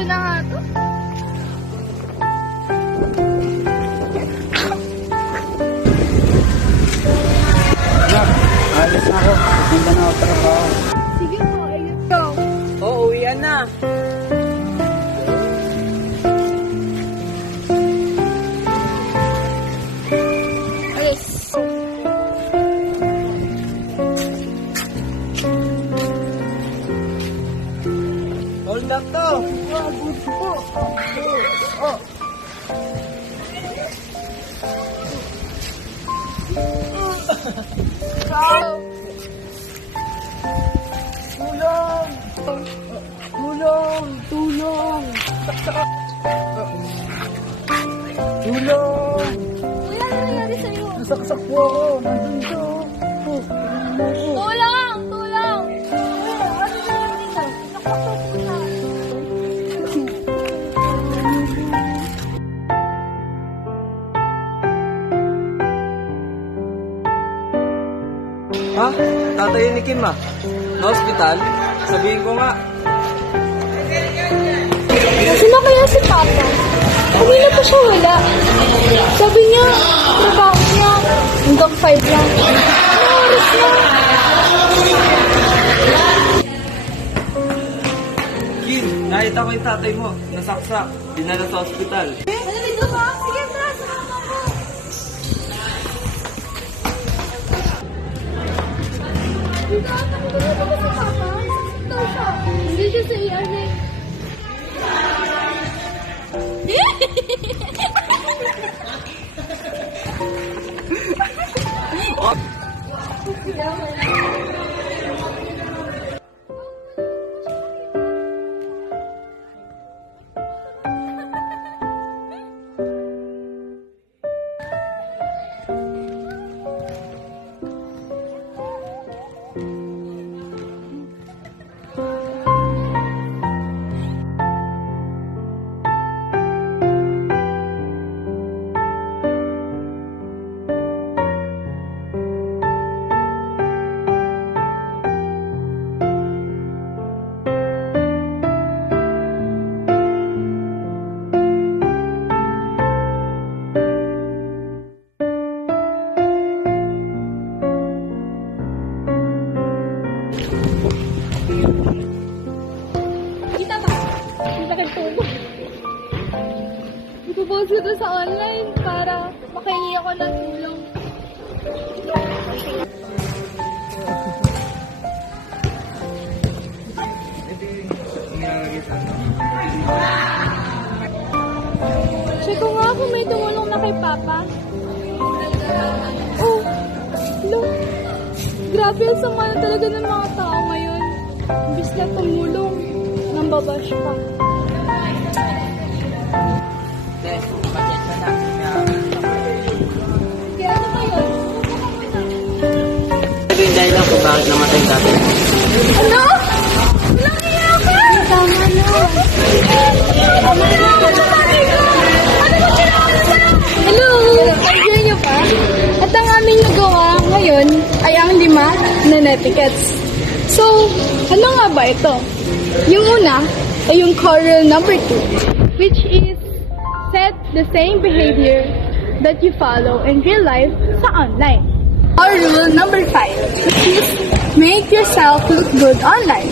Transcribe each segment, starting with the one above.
Gusto na nga to. Alis na ako. Pupunta na ako trabaho. Sige po, ayun to. Oo, uwian na. Alis. Hold up to. Tulong! Kuya, ano nangyari sa'yo? Nasaksak po ako. Nandun siya. Tulang! Tulang! Ano nangyari dito? Nakapasok na. Ha? Tatay ni Kim ah. Na hospital? Sabihin ko nga. Sino kaya si Papa? Kanina pa siya wala. Sabi niya, trabaho niya. Hanggang 5 lang. Ano oras na? Kim, nakita ko yung tatay mo. Nasaksak. Dinala sa hospital. Ano dito ba? Sige, tara, sama ko. Nakakita ko si Papa. Daw siya. Hindi siya sa iyan eh. Kita ba? Kita ka tulong. Ipopost ko to sa online para makahingi ako ng tulong. Check ko nga kung may tumulong na kay Papa. Oh, look. Grabe ang sama na talaga ng mga tao ngayon. Imbis na tumulong, nambabash pa. Kaya ano ba yun? Ito yung dahilan kung bakit namatay yung tatay mo. Ano? Walang iya ka! Tama na. Tama na. Ano ba ginawa sa'yo? Hello! Enjoy niyo pa? At ang aming nagawa ngayon ay ang 5 na netiquettes. So, ano nga ba ito? Yung una ay yung core rule number 2, which is set the same behavior that you follow in real life sa online. Core rule number 5, which is make yourself look good online.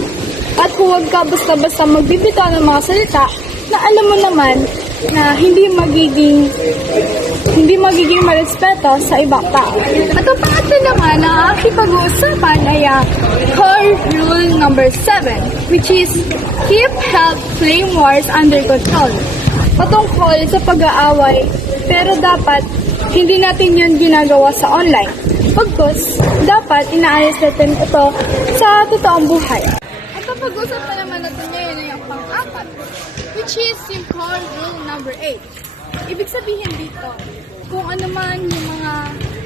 At huwag ka basta-basta magbibitaw ng mga salita na alam mo naman na hindi magiging marespeto sa ibang tao. At ang pangatlo naman na aking pag-uusapan ay ang core rule number 7, which is keep health flame wars under control. Patungkol sa pag-aaway, pero dapat hindi natin yun ginagawa sa online. Pagkus, dapat inaayos natin ito sa totoong buhay. At ang pag-uusapan naman natin ngayon ay ang pang-apat, which is yung core rule number 8. Ibig sabihin dito, kung ano man yung mga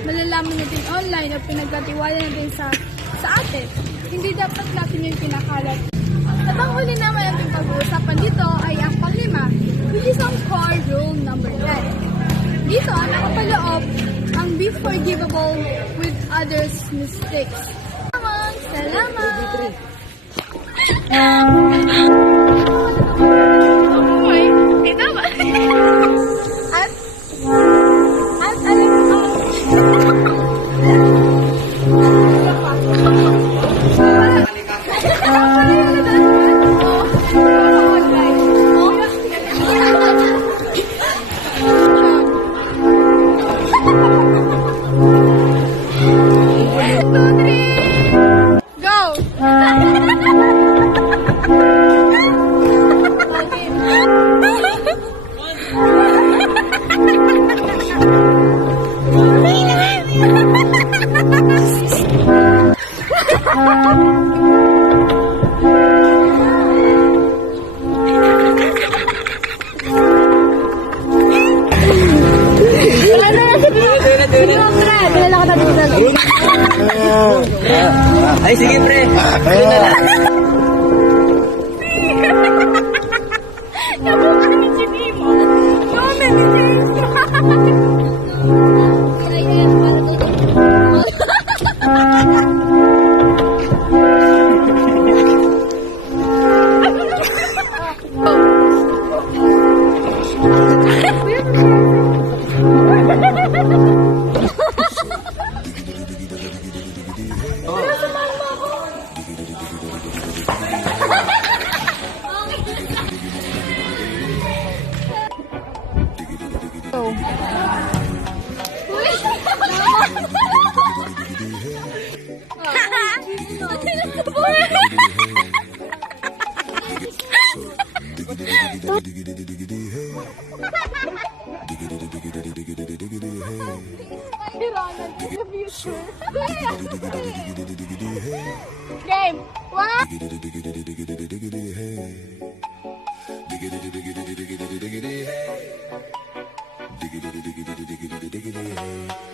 malalaman natin online o pinagkatiwala natin sa atin, hindi dapat natin yung pinakalat. At ang huli naman natin pag-uusapan dito ay ang pang-5, which is ang core rule number 10. Dito, nakapaloob ang be forgivable with others' mistakes. Salamat! Hey, Ronald, in the future. Game. One. Diggity